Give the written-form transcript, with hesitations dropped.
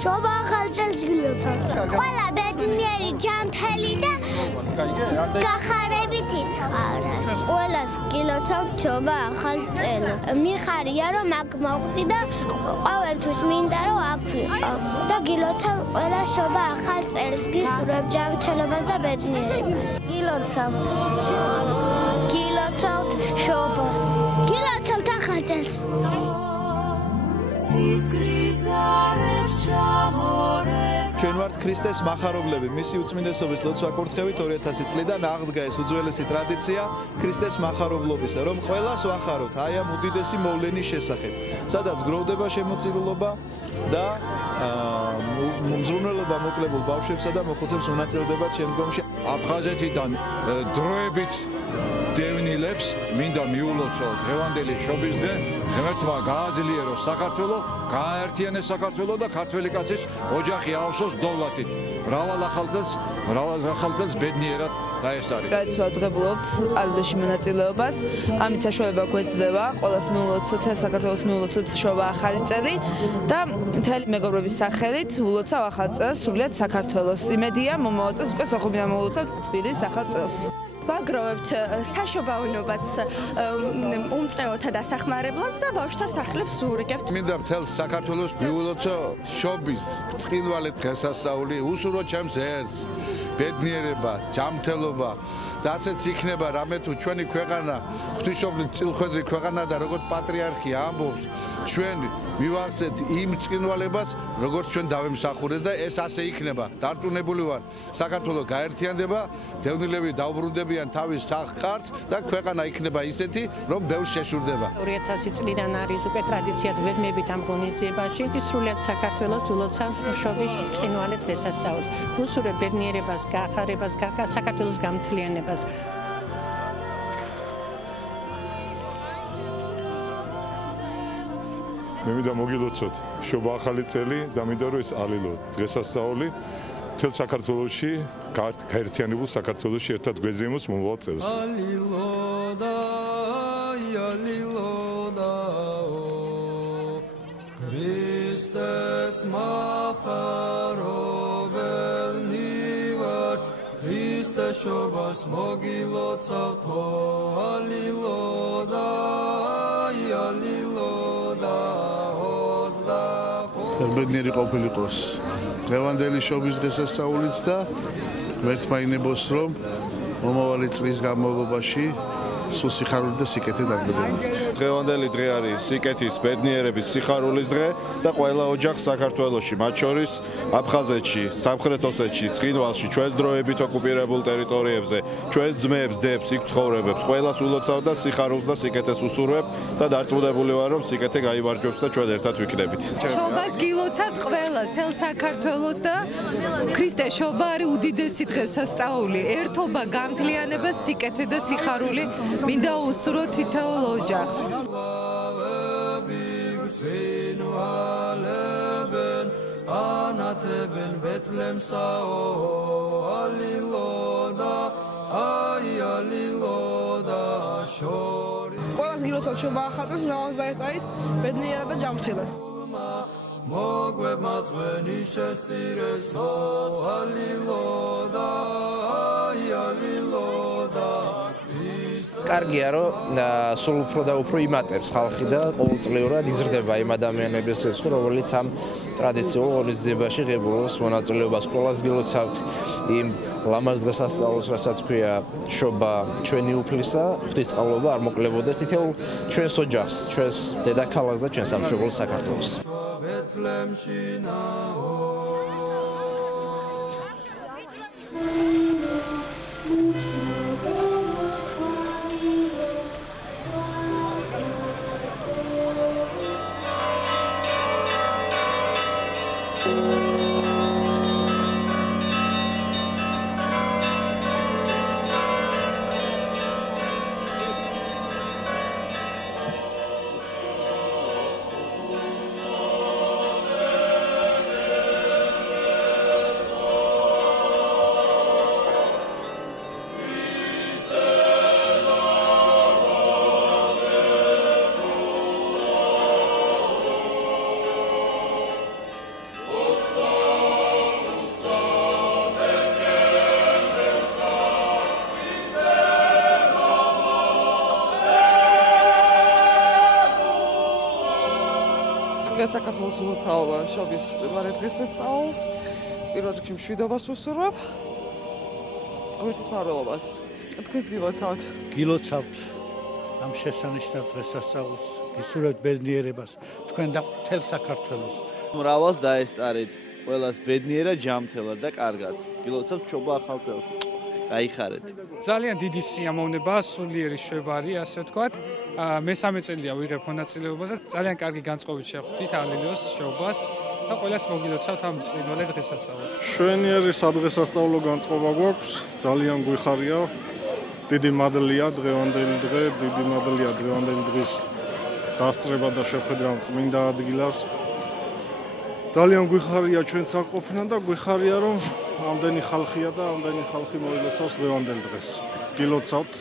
შობა ახალწელს გილოცავთ. ყველა ბედნიერი ჯანმრთელი და გახარებით იცხოვროს. ყველას გილოცავთ შობა ახალწელს. მიხარია რომ აქ მოვხდი და ყოველთვის მინდა რომ აქ ვიყავ და გილოცავ ყველა შობა ახალწელს. გისურვებ ჯანმრთელობას და ბედნიერებას. გილოცავთ შობას. გილოცავთ ახალწელს. ჩვენ ვართ ქრისტეს მახარებლები, მისი უწმინდესობის ლოცვა კურთხევით 2000 წლიდან აღდგა ეს უძველესი ტრადიცია ქრისტეს მახარებლობისა, რომ ყველას ვახაროთ აი ამ უდიდესი მოვლენის შესახებ, სადაც გროვდება შემოწირულობა და მზრუნველობა მოკლებულ ბავშვებსა და მოხუცებს უნაწილდებათ შემდგომში. აფხაზეთიდან დროებით დევნილებს მინდა მიულოცო დღევანდელი შობის დღე, ღმერთმა გააძლიეროს საქართველო, გააერთიანეს საქართველო და ქართველი კაცის ოჯახი აავსოს დოვლათით. მრავალ ახალწელს ბედნიერად დაესწარით. ტრადიციულად ღებულობთ ყალბეში მონაწილეობას, ამით საშუალება გვეძლევა ყველას მიულოცოთ, საქართველოს მიულოცოთ შობა ახალი წელი და მთელი მეგობრების სახელით ულოცავ ახალ წელს სრულიად საქართველოს. იმედია მომავალ წელს უკვე სოხუმიდან მოვულოცავთ თბილისის ახალ წელს. ვაგროვებთ საშობაოვნებაც უმწეოთა დასახმარებლად და ბავშვთა სახლებს ვურიგებთ. მინდა მთელ საქართველოს მიულოცო შობის ბრწყინვალე დღესასწაული, უსურვო ჩემს ერთს, ბედნიერება, ჯანმრთელობა და ასეც იქნება რამე თუ ჩვენი ქვეყანა ღვთისმშობლის წილხვედრი ქვეყანა და როგორც პატრიარქი ამბობს, ჩვენ მივახცეთ იმ ბრწყინვალებას, როგორც ჩვენ დავემსახურეთ და ეს ასე იქნება. დარწმუნებული ვარ, საქართველო გაერთიანდება, დევნილები დაუბრუნდებიან თავის სახლ-კარს და ქვეყანა იქნება ისეთი, რომ ბევრს შეშურდება. 2000 წლიდან არის უკვე ტრადიციად ვედმებით ამ ღონისძიებაში, სრულიად საქართველოს ულოცავ შობის ბრწყინვალე დღესასწაულს. უსურვებ ბედნიერებას, გახარებას, საქართველოს გამთლიანებას. მე მინდა მოგილოცოთ შობა ახალი წელი და მინდა რომ ეს ალილო დღესასწაული მთელ საქართველოში, გაერთიანებულ საქართველოში ერთად გვეზიემოს მომავალ წელს. ქრისტეს მახარობელნი ვართ, ქრისტეს შობას მოგილოცავთ, ალილოდა, ალილოდა. ბედნიერი ყოფილიყოს დღევანდელი შობის დღესასწაულიც და ღმერთმა ინებოს რომ მომავალი წლის განმავლობაში სულ სიხარული და სიკეთე დაგვედებოდეთ. დღევანდელი დღე არის სიკეთის, ბედნიერების, სიხარულის დღე და ყველა ოჯახს საქართველოში, მათ შორის აფხაზეთში, სამხრეთ ოსეთში, ცხინვალში, ჩვენს დროებით ოკუპირებულ ტერიტორიებზე, ჩვენს ძმებს, დებს, იქ ცხოვრებებს, ყველას ულოცავ და სიხარულს და სიკეთეს უსურვებ და დარწმუნებული ვარ, რომ სიკეთე გაიმარჯვებს და ჩვენ ერთად ვიქნებით. შობას გილოცავთ ყველას, თელ საქართველოს და ქრისტეს შობა არის უდიდესი დღესასწაული, ერთობა, გამთლიანება, სიკეთე და სიხარული მინდა უსურვო თითოეულ ოჯახს. ანათებენ ბეთლემსაო, ალილოდა, ალილოდა შორი. ყველას გილოცავთ შობა ახალ წელს, მრავალს დაესწარით ბედნიერად და ჯანმრთელად. მოგვებმა წვენი შესწირესო, ალილოდა, ალილოდა. კარგია რომ სულ უფრო და უფრო იმატებს ხალხი და ყოველწლიურად იზრდება იმ ადამიანების რიცხვი, რომელიც ამ ტრადიციულ ღონისძიებაში ღებულობს მონაწილეობას. ყველას გილოცავთ იმ ლამაზ დღესასწაულს, რასაც ქვია შობა ჩვენი უფლისა, ღვთისწყალობა არ მოკლებოდეს თითოეულ ჩვენს ოჯახს, ჩვენს დედაქალაქს და ჩვენს სამშობლოს საქართველოს. სრულიად საქართველოს ულოცავ შობის ბრწყინვალე დღესასწაულს. პირველ რიგში მშვიდობას ვუსურვებ. ღმერთის მადლობას. თქვენს გილოცავთ. გილოცავთ ამ შესანიშნავ დღესასწაულს, გისურვებთ ბედნიერებას თქვენ და მთელ საქართველოს. მრავალს დაესწარით, ყველას ბედნიერად, ჯანმრთელად და კარგად. გილოცავთ შობა ახალ წელს. გაიხარეთ. ძალიან დიდი სიამოვნება, სულიერი შვებარი, ასე ვთქვათ. მესამე წელია ვიღებ მონაწილეობას და ძალიან კარგი განწყობით შევხვდით ალილოს შობას და ყველას მოგილოცავთ ამ წინვალე დღესასწაულს. შვენიერი სადღესასწაულო განწყობა გვაქვს, ძალიან გვიხარია. დიდი მადლია დღევანდელი დღე, დიდი მადლია დღევანდელი დღის დასწრება და შეხვედრა წმინდა ადგილას. ძალიან გვიხარია ჩვენ საყოფნა და გვიხარია რომ ამდენი ხალხია და ამდენი ხალხი მოილოცავს დღევანდელ დღეს. გილოცავთ